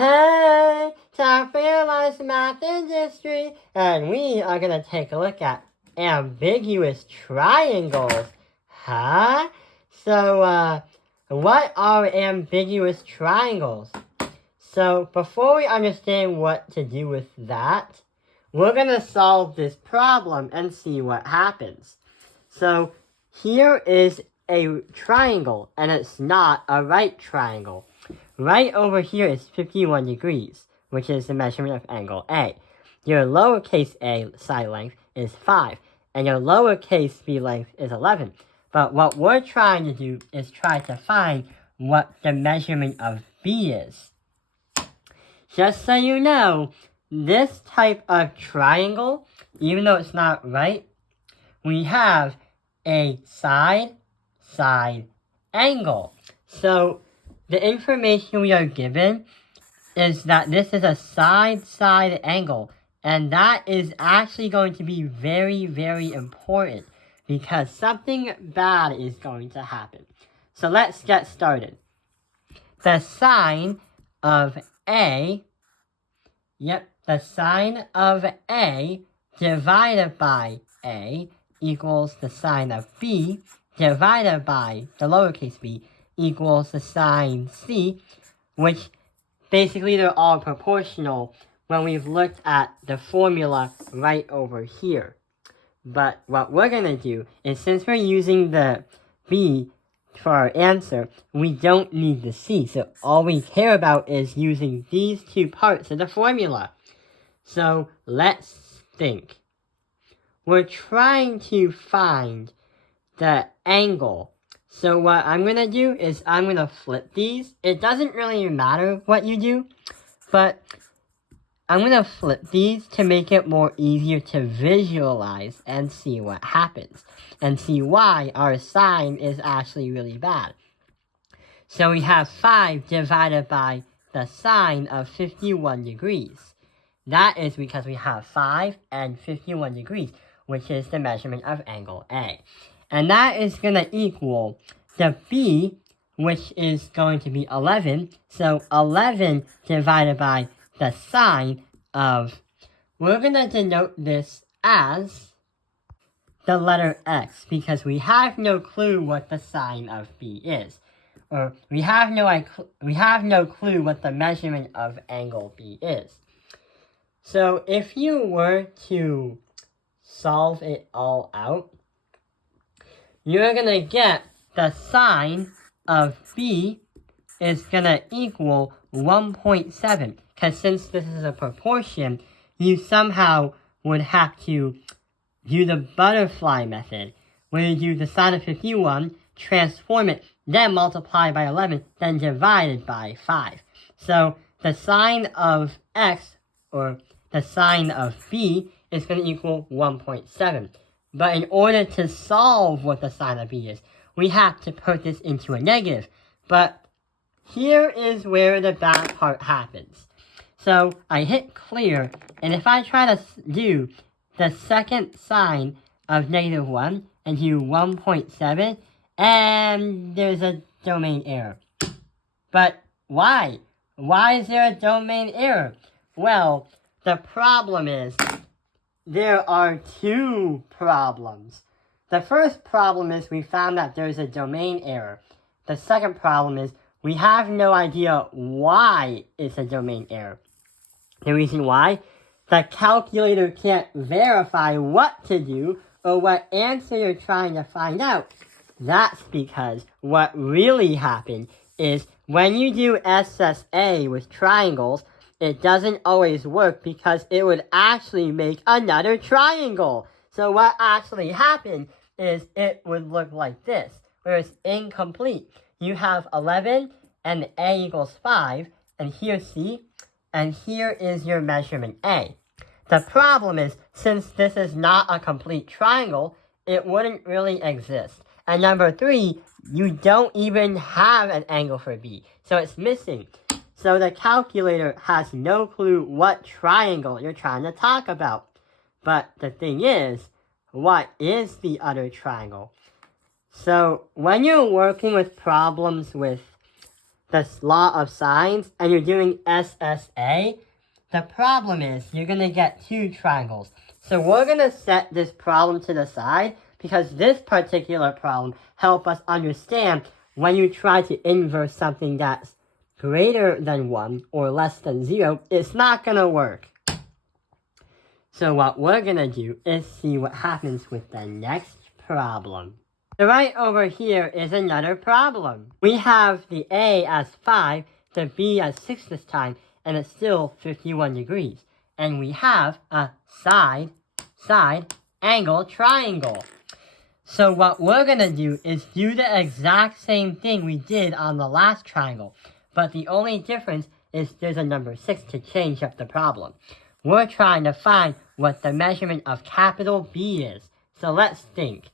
Hey, time for Analyze Math and History, and we are going to take a look at ambiguous triangles. Huh? So, what are ambiguous triangles? So, before we understand what to do with that, we're going to solve this problem and see what happens. So, here is a triangle, and it's not a right triangle. Right over here is 51 degrees, which is the measurement of angle A. Your lowercase a side length is 5, and your lowercase b length is 11. But what we're trying to do is try to find what the measurement of b is. Just so you know, this type of triangle, even though it's not right, we have a side angle. So the information we are given is that this is a side angle, and that is actually going to be very, very important because something bad is going to happen. So let's get started. The sine of A, the sine of A divided by A equals the sine of B divided by the lowercase b equals the sine C, which basically they're all proportional when we've looked at the formula right over here. But what we're going to do is, since we're using the b for our answer, we don't need the c. So all we care about is using these two parts of the formula. So let's think. We're trying to find the angle. So what I'm going to do is I'm going to flip these. It doesn't really matter what you do, but I'm going to flip these to make it more easier to visualize and see what happens, and see why our sine is actually really bad. So we have 5 divided by the sine of 51 degrees. That is because we have 5 and 51 degrees, which is the measurement of angle A. And that is going to equal the b, which is going to be 11. So 11 divided by the sine of, we're going to denote this as the letter x, because we have no clue what the sine of b is. Or we have no clue what the measurement of angle b is. So if you were to solve it all out, you're going to get the sine of b is going to equal 1.7. Because since this is a proportion, you somehow would have to do the butterfly method, where you do the sine of 51, transform it, then multiply by 11, then divided by 5. So the sine of x, or the sine of b, is going to equal 1.7. But in order to solve what the sine of b is, we have to put this into a negative. But here is where the bad part happens. So I hit clear, and if I try to do the second sine of negative 1 and do 1.7, and there's a domain error. But why? Why is there a domain error? Well, the problem is, there are two problems. The first problem is we found that there's a domain error. The second problem is we have no idea why it's a domain error. The reason why? The calculator can't verify what to do or what answer you're trying to find out. That's because what really happened is when you do SSA with triangles, it doesn't always work because it would actually make another triangle. So what actually happened is it would look like this, where it's incomplete. You have 11 and A equals 5, and here's C, and here is your measurement A. The problem is, since this is not a complete triangle, it wouldn't really exist. And number 3, you don't even have an angle for B, so it's missing. So the calculator has no clue what triangle you're trying to talk about. But the thing is, what is the other triangle? So when you're working with problems with the law of sines and you're doing SSA, the problem is you're going to get two triangles. So we're going to set this problem to the side because this particular problem helps us understand when you try to inverse something that's greater than 1 or less than 0, it's not going to work. So what we're going to do is see what happens with the next problem. So right over here is another problem. We have the A as 5, the B as 6 this time, and it's still 51 degrees. And we have a side angle triangle. So what we're going to do is do the exact same thing we did on the last triangle. But the only difference is there's a number 6 to change up the problem. We're trying to find what the measurement of capital B is. So let's think.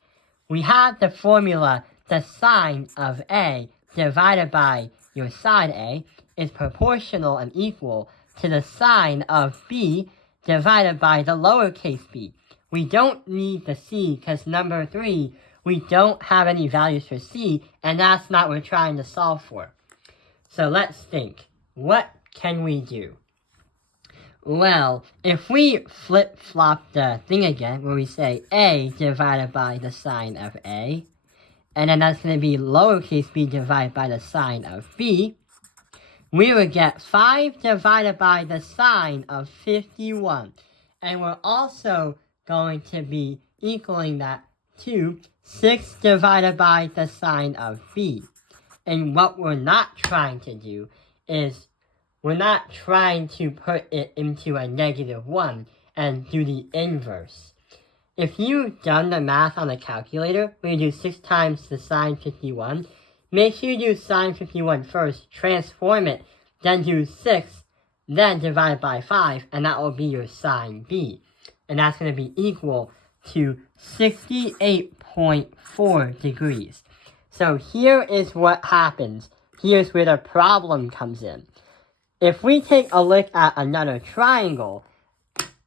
We have the formula, the sine of A divided by your side A is proportional and equal to the sine of B divided by the lowercase b. We don't need the c because number 3, we don't have any values for c, and that's not what we're trying to solve for. So let's think. What can we do? Well, if we flip-flop the thing again, where we say a divided by the sine of a, and then that's going to be lowercase b divided by the sine of b, we would get 5 divided by the sine of 51. And we're also going to be equaling that to 6 divided by the sine of b. And what we're not trying to do is we're not trying to put it into a -1 and do the inverse. If you've done the math on a calculator, when you do 6 times the sine 51, make sure you do sine 51 first, transform it, then do 6, then divide by 5, and that will be your sine b. And that's going to be equal to 68.4 degrees. So here is what happens. Here's where the problem comes in. If we take a look at another triangle,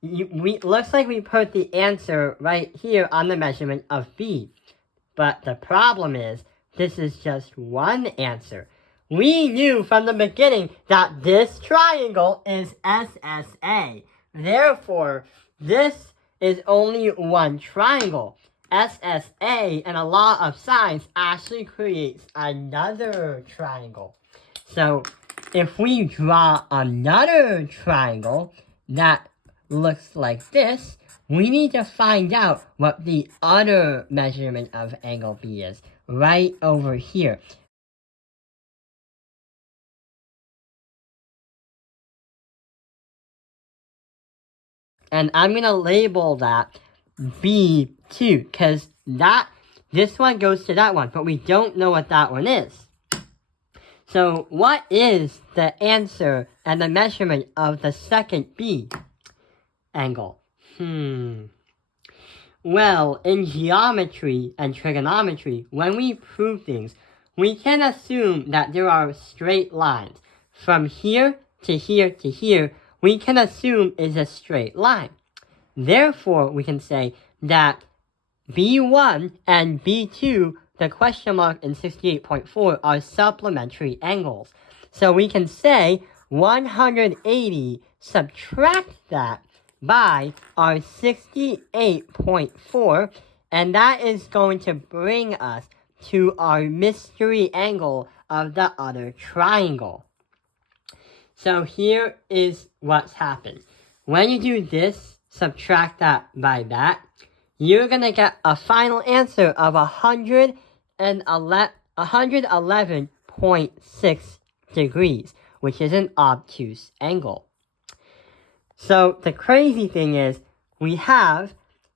looks like we put the answer right here on the measurement of B. But the problem is, this is just one answer. We knew from the beginning that this triangle is SSA. Therefore, this is only one triangle. SSA and a law of sines actually creates another triangle. So, if we draw another triangle that looks like this, we need to find out what the other measurement of angle B is, right over here. And I'm going to label that B2, because this one goes to that one, but we don't know what that one is. So what is the answer and the measurement of the second B angle? Well, in geometry and trigonometry, when we prove things, we can assume that there are straight lines. From here to here to here, we can assume is a straight line. Therefore, we can say that B1 and B2, the question mark in 68.4, are supplementary angles. So we can say 180, subtract that by our 68.4, and that is going to bring us to our mystery angle of the other triangle. So here is what's happened. When you do this, subtract that by that, you're going to get a final answer of 111.6 degrees, which is an obtuse angle. So the crazy thing is, we have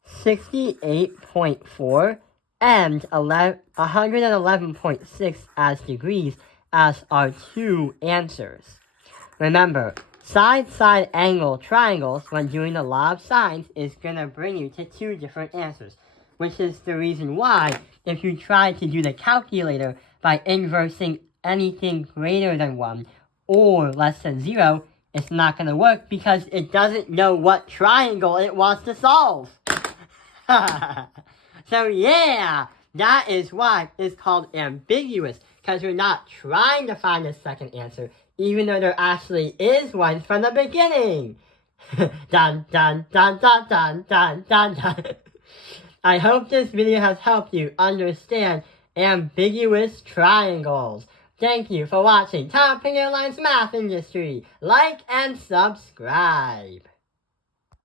68.4 and 111.6 as degrees as our two answers. Remember, side-side angle triangles, when doing the law of sines, is going to bring you to two different answers, which is the reason why, if you try to do the calculator by inversing anything greater than 1 or less than 0, it's not going to work because it doesn't know what triangle it wants to solve. So yeah, that is why it's called ambiguous, because we're not trying to find a second answer, even though there actually is one from the beginning. Dun dun dun dun dun dun dun dun. I hope this video has helped you understand ambiguous triangles. Thank you for watching Top Picking Lines Math Industry. Like and subscribe.